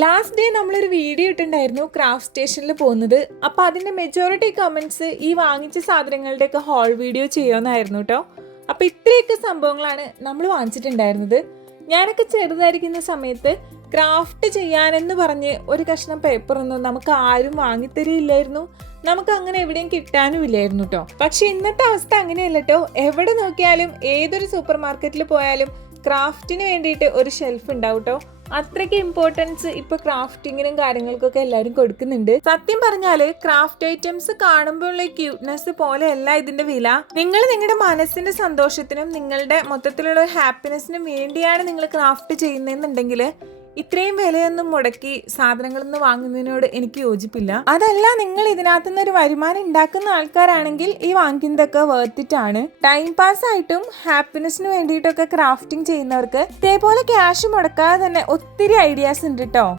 Last day നമ്മളൊരു video ഇട്ടുണ്ടായിരുന്നു craft സ്റ്റേഷനിൽ പോകുന്നത്. അപ്പോൾ അതിന്റെ മെജോറിറ്റി കമൻസ് ഈ വാങ്ങിച്ച സാധനങ്ങളുടെയൊക്കെ ഹോൾ വീഡിയോ ചെയ്യുമെന്നായിരുന്നു കേട്ടോ അപ്പോൾ ഇത്രയൊക്കെ സംഭവങ്ങളാണ് നമ്മൾ വാങ്ങിച്ചിട്ടുണ്ടായിരുന്നത്. ഞാനൊക്കെ ചെറുതായിരിക്കുന്ന സമയത്ത് ക്രാഫ്റ്റ് ചെയ്യാനെന്ന് പറഞ്ഞ് ഒരു കഷ്ണം പേപ്പറൊന്നും നമുക്ക് ആരും വാങ്ങിത്തരില്ലായിരുന്നു. നമുക്ക് അങ്ങനെ എവിടെയും കിട്ടാനും ഇല്ലായിരുന്നു കേട്ടോ പക്ഷെ ഇന്നത്തെ അവസ്ഥ അങ്ങനെയല്ല കേട്ടോ എവിടെ നോക്കിയാലും ഏതൊരു സൂപ്പർ മാർക്കറ്റിൽ പോയാലും ക്രാഫ്റ്റിന് വേണ്ടിയിട്ട് ഒരു ഷെൽഫ് ഉണ്ടാവും കേട്ടോ അത്രയ്ക്ക് ഇമ്പോർട്ടൻസ് ഇപ്പൊ ക്രാഫ്റ്റിങ്ങിനും കാര്യങ്ങൾക്കൊക്കെ എല്ലാവരും കൊടുക്കുന്നുണ്ട്. സത്യം പറഞ്ഞാൽ ക്രാഫ്റ്റ് ഐറ്റംസ് കാണുമ്പോഴുള്ള ക്യൂട്ട്നെസ് പോലെയല്ല ഇതിന്റെ വില. നിങ്ങൾ നിങ്ങളുടെ മനസ്സിന്റെ സന്തോഷത്തിനും നിങ്ങളുടെ മൊത്തത്തിലുള്ള ഹാപ്പിനെസ്സിനും വേണ്ടിയാണ് നിങ്ങൾ ക്രാഫ്റ്റ് ചെയ്യുന്നതെന്നുണ്ടെങ്കിൽ ഇത്രയും വിലയൊന്നും മുടക്കി സാധനങ്ങളൊന്നും വാങ്ങുന്നതിനോട് എനിക്ക് യോജിപ്പില്ല. അതല്ല നിങ്ങൾ ഇതിനകത്തു നിന്ന് ഒരു വരുമാനം ഉണ്ടാക്കുന്ന ആൾക്കാരാണെങ്കിൽ ഈ വാങ്ങിക്കുന്നതൊക്കെ വേർത്തിട്ടാണ് ടൈം പാസ് ആയിട്ടും ഹാപ്പിനെസ്സിന് വേണ്ടിയിട്ടൊക്കെ ക്രാഫ്റ്റിംഗ് ചെയ്യുന്നവർക്ക് ഇതേപോലെ ക്യാഷ് മുടക്കാതെ തന്നെ ഒത്തിരി ഐഡിയാസ് ഉണ്ട് കേട്ടോ